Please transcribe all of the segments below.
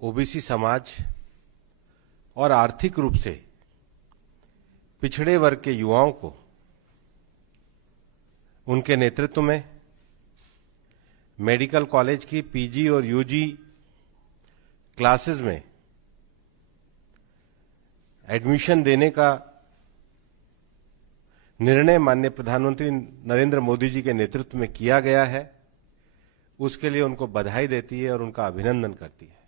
OBC समाज और आर्थिक रूप से पिछड़े वर्ग के युवाओं को उनके नेतृत्व में मेडिकल कॉलेज की पीजी और यूजी क्लासेस में एडमिशन देने का निर्णय माननीय प्रधानमंत्री नरेंद्र मोदी जी के नेतृत्व में किया गया है। उसके लिए उनको बधाई देती है और उनका अभिनंदन करती है।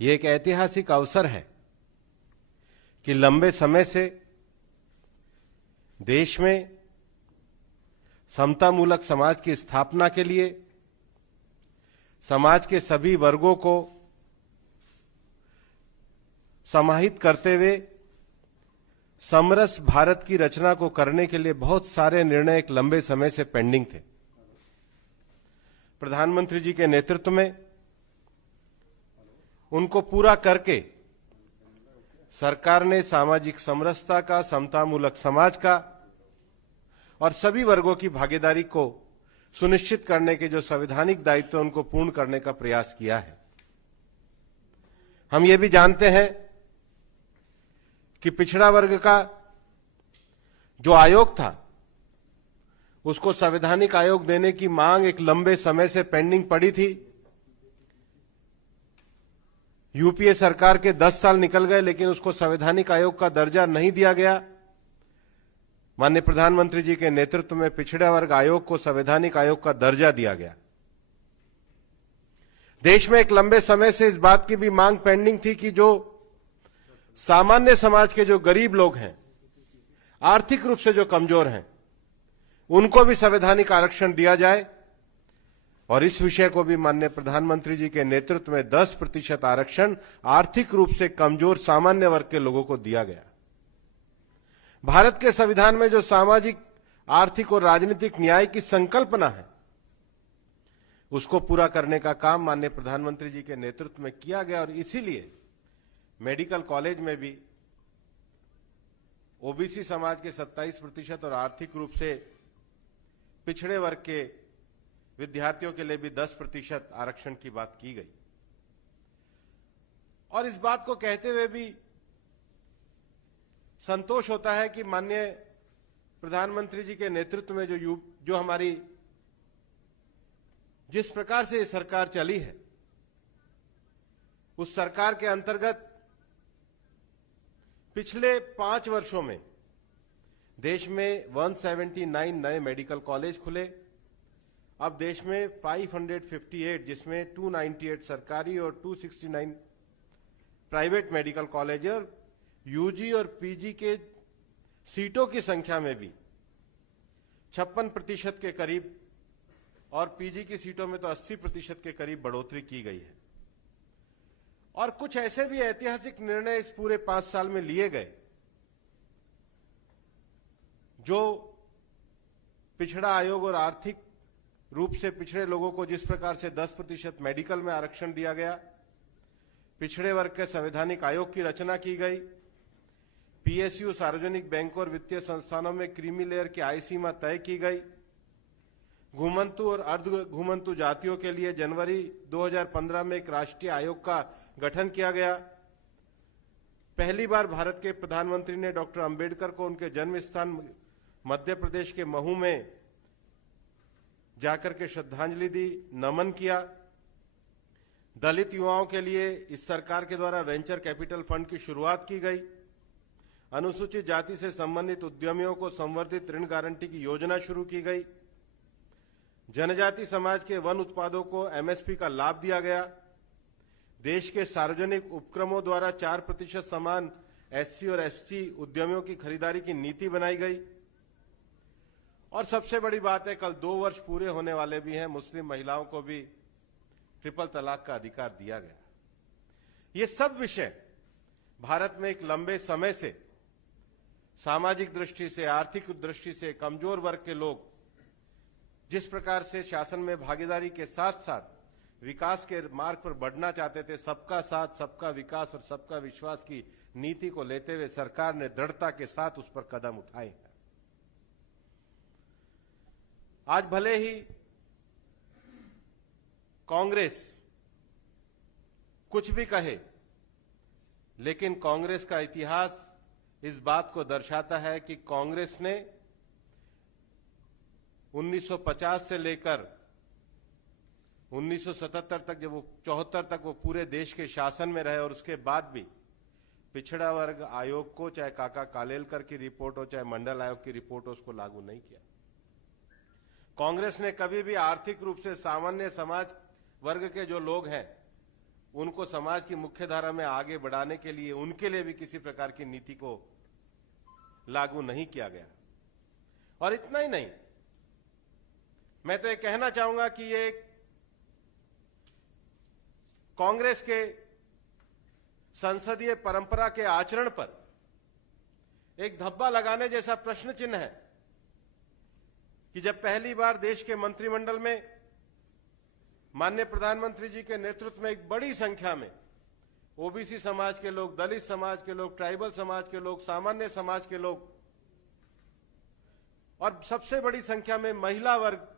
ये एक ऐतिहासिक अवसर है कि लंबे समय से देश में समतामूलक समाज की स्थापना के लिए समाज के सभी वर्गों को समाहित करते हुए समरस भारत की रचना को करने के लिए बहुत सारे निर्णय एक लंबे समय से पेंडिंग थे। प्रधानमंत्री जी के नेतृत्व में उनको पूरा करके सरकार ने सामाजिक समरसता का, समतामूलक समाज का और सभी वर्गों की भागीदारी को सुनिश्चित करने के जो संवैधानिक दायित्व उनको पूर्ण करने का प्रयास किया है। हम ये भी जानते हैं कि पिछड़ा वर्ग का जो आयोग था उसको संवैधानिक आयोग देने की मांग एक लंबे समय से पेंडिंग पड़ी थी। यूपीए सरकार के 10 साल निकल गए लेकिन उसको संवैधानिक आयोग का दर्जा नहीं दिया गया। माननीय प्रधानमंत्री जी के नेतृत्व में पिछड़ा वर्ग आयोग को संवैधानिक आयोग का दर्जा दिया गया। देश में एक लंबे समय से इस बात की भी मांग पेंडिंग थी कि जो सामान्य समाज के जो गरीब लोग हैं, आर्थिक रूप से जो कमजोर हैं, उनको भी संवैधानिक आरक्षण दिया जाए और इस विषय को भी माननीय प्रधानमंत्री जी के नेतृत्व में 10% आरक्षण आर्थिक रूप से कमजोर सामान्य वर्ग के लोगों को दिया गया। भारत के संविधान में जो सामाजिक, आर्थिक और राजनीतिक न्याय की संकल्पना है उसको पूरा करने का काम माननीय प्रधानमंत्री जी के नेतृत्व में किया गया और इसीलिए मेडिकल कॉलेज में भी ओबीसी समाज के 27% और आर्थिक रूप से पिछड़े वर्ग के विद्यार्थियों के लिए भी 10% आरक्षण की बात की गई। और इस बात को कहते हुए भी संतोष होता है कि माननीय प्रधानमंत्री जी के नेतृत्व में जो हमारी जिस प्रकार से ये सरकार चली है, उस सरकार के अंतर्गत पिछले 5 वर्षों में देश में 179 नए मेडिकल कॉलेज खुले। अब देश में 558 जिसमें 298 सरकारी और 269 प्राइवेट मेडिकल कॉलेज और यूजी और पीजी के सीटों की संख्या में भी 56% के करीब और पीजी की सीटों में तो 80% के करीब बढ़ोतरी की गई है। और कुछ ऐसे भी ऐतिहासिक निर्णय इस पूरे 5 साल में लिए गए जो पिछड़ा आयोग और आर्थिक रूप से पिछड़े लोगों को जिस प्रकार से 10% मेडिकल में आरक्षण दिया गया, पिछड़े वर्ग के संवैधानिक आयोग की रचना की गई, पीएसयू सार्वजनिक बैंकों और वित्तीय संस्थानों में क्रीमी लेयर की आय सीमा तय की गई, घुमंतु और अर्ध घुमंतु जातियों के लिए जनवरी 2015 में एक राष्ट्रीय आयोग का गठन किया गया। पहली बार भारत के प्रधानमंत्री ने डॉक्टर अंबेडकर को उनके जन्म स्थान मध्य प्रदेश के महू में जाकर के श्रद्धांजलि दी, नमन किया। दलित युवाओं के लिए इस सरकार के द्वारा वेंचर कैपिटल फंड की शुरुआत की गई। अनुसूचित जाति से संबंधित उद्यमियों को संवर्धित ऋण गारंटी की योजना शुरू की गई। जनजाति समाज के वन उत्पादों को एमएसपी का लाभ दिया गया। देश के सार्वजनिक उपक्रमों द्वारा 4% समान एससी और एसटी उद्यमियों की खरीदारी की नीति बनाई गई। और सबसे बड़ी बात है, कल 2 वर्ष पूरे होने वाले भी हैं, मुस्लिम महिलाओं को भी ट्रिपल तलाक का अधिकार दिया गया। ये सब विषय भारत में एक लंबे समय से सामाजिक दृष्टि से, आर्थिक दृष्टि से कमजोर वर्ग के लोग जिस प्रकार से शासन में भागीदारी के साथ साथ विकास के मार्ग पर बढ़ना चाहते थे, सबका साथ, सबका विकास और सबका विश्वास की नीति को लेते हुए सरकार ने दृढ़ता के साथ उस पर कदम उठाए हैं। आज भले ही कांग्रेस कुछ भी कहे, लेकिन कांग्रेस का इतिहास इस बात को दर्शाता है कि कांग्रेस ने 1950 से लेकर 1977 तक, जब वो 74 तक वो पूरे देश के शासन में रहे, और उसके बाद भी पिछड़ा वर्ग आयोग को, चाहे काका कालेलकर की रिपोर्ट हो, चाहे मंडल आयोग की रिपोर्ट हो, उसको लागू नहीं किया। कांग्रेस ने कभी भी आर्थिक रूप से सामान्य समाज वर्ग के जो लोग हैं उनको समाज की मुख्यधारा में आगे बढ़ाने के लिए उनके लिए भी किसी प्रकार की नीति को लागू नहीं किया गया। और इतना ही नहीं, मैं तो ये कहना चाहूंगा कि ये कांग्रेस के संसदीय परंपरा के आचरण पर एक धब्बा लगाने जैसा प्रश्न चिन्ह है कि जब पहली बार देश के मंत्रिमंडल में माननीय प्रधानमंत्री जी के नेतृत्व में एक बड़ी संख्या में ओबीसी समाज के लोग, दलित समाज के लोग, ट्राइबल समाज के लोग, सामान्य समाज के लोग और सबसे बड़ी संख्या में महिला वर्ग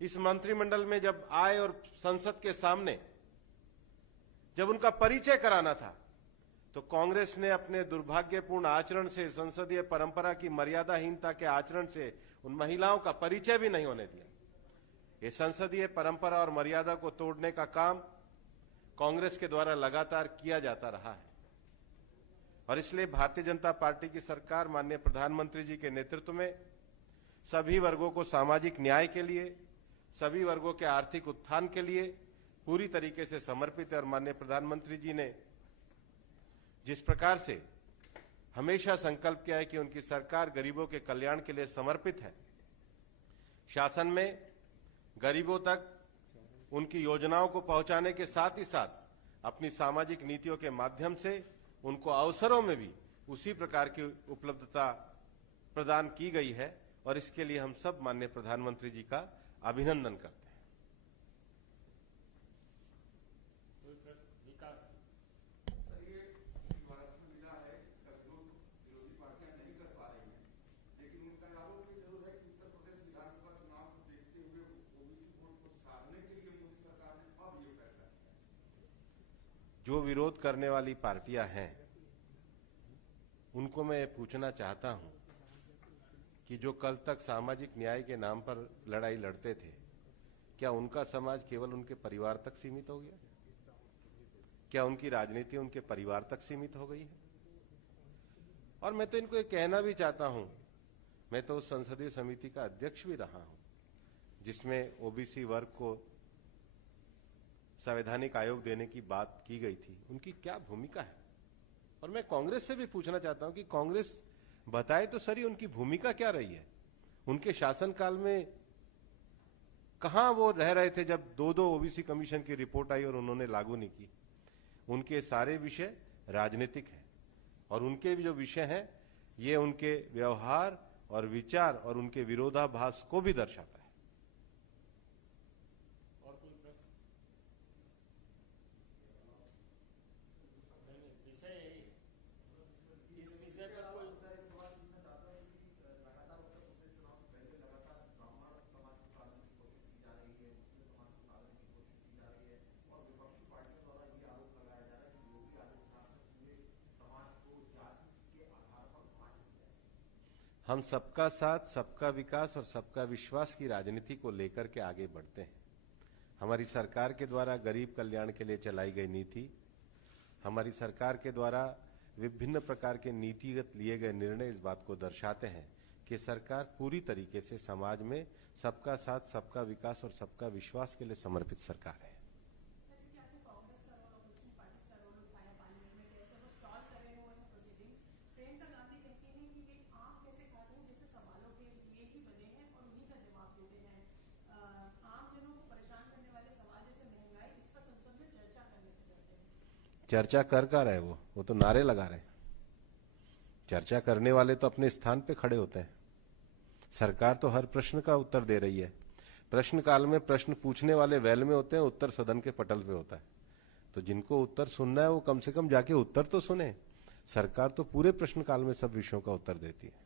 इस मंत्रिमंडल में जब आए और संसद के सामने जब उनका परिचय कराना था, तो कांग्रेस ने अपने दुर्भाग्यपूर्ण आचरण से, संसदीय परंपरा की मर्यादाहीनता के आचरण से उन महिलाओं का परिचय भी नहीं होने दिया। ये संसदीय परंपरा और मर्यादा को तोड़ने का काम कांग्रेस के द्वारा लगातार किया जाता रहा है। और इसलिए भारतीय जनता पार्टी की सरकार माननीय प्रधानमंत्री जी के नेतृत्व में सभी वर्गों को सामाजिक न्याय के लिए, सभी वर्गों के आर्थिक उत्थान के लिए पूरी तरीके से समर्पित है। और माननीय प्रधानमंत्री जी ने जिस प्रकार से हमेशा संकल्प किया है कि उनकी सरकार गरीबों के कल्याण के लिए समर्पित है, शासन में गरीबों तक उनकी योजनाओं को पहुंचाने के साथ ही साथ अपनी सामाजिक नीतियों के माध्यम से उनको अवसरों में भी उसी प्रकार की उपलब्धता प्रदान की गई है। और इसके लिए हम सब माननीय प्रधानमंत्री जी का अभिनंदन करते हैं। जो विरोध करने वाली पार्टियां हैं उनको मैं पूछना चाहता हूं कि जो कल तक सामाजिक न्याय के नाम पर लड़ाई लड़ते थे, क्या उनका समाज केवल उनके परिवार तक सीमित हो गया? क्या उनकी राजनीति उनके परिवार तक सीमित हो गई है? और मैं तो इनको ये कहना भी चाहता हूं, मैं तो उस संसदीय समिति का अध्यक्ष भी रहा हूं जिसमें ओबीसी वर्ग को संवैधानिक आयोग देने की बात की गई थी। उनकी क्या भूमिका है? और मैं कांग्रेस से भी पूछना चाहता हूं कि कांग्रेस बताए तो सही, उनकी भूमिका क्या रही है? उनके शासनकाल में कहां वो रह रहे थे जब दो ओबीसी कमीशन की रिपोर्ट आई और उन्होंने लागू नहीं की? उनके सारे विषय राजनीतिक हैं और उनके भी जो विषय हैं ये उनके व्यवहार और विचार और उनके विरोधाभास को भी दर्शाता है। हम सबका साथ, सबका विकास और सबका विश्वास की राजनीति को लेकर के आगे बढ़ते हैं। हमारी सरकार के द्वारा गरीब कल्याण के लिए चलाई गई नीति, हमारी सरकार के द्वारा विभिन्न प्रकार के नीतिगत लिए गए निर्णय इस बात को दर्शाते हैं कि सरकार पूरी तरीके से समाज में सबका साथ, सबका विकास और सबका विश्वास के लिए समर्पित सरकार है। चर्चा कर रहे, वो तो नारे लगा रहे हैं। चर्चा करने वाले तो अपने स्थान पे खड़े होते हैं। सरकार तो हर प्रश्न का उत्तर दे रही है। प्रश्नकाल में प्रश्न पूछने वाले वैल में होते हैं, उत्तर सदन के पटल पे होता है। तो जिनको उत्तर सुनना है वो कम से कम जाके उत्तर तो सुने। सरकार तो पूरे प्रश्नकाल में सब विषयों का उत्तर देती है।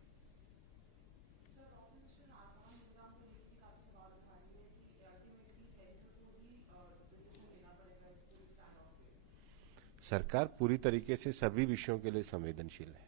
सरकार पूरी तरीके से सभी विषयों के लिए संवेदनशील है।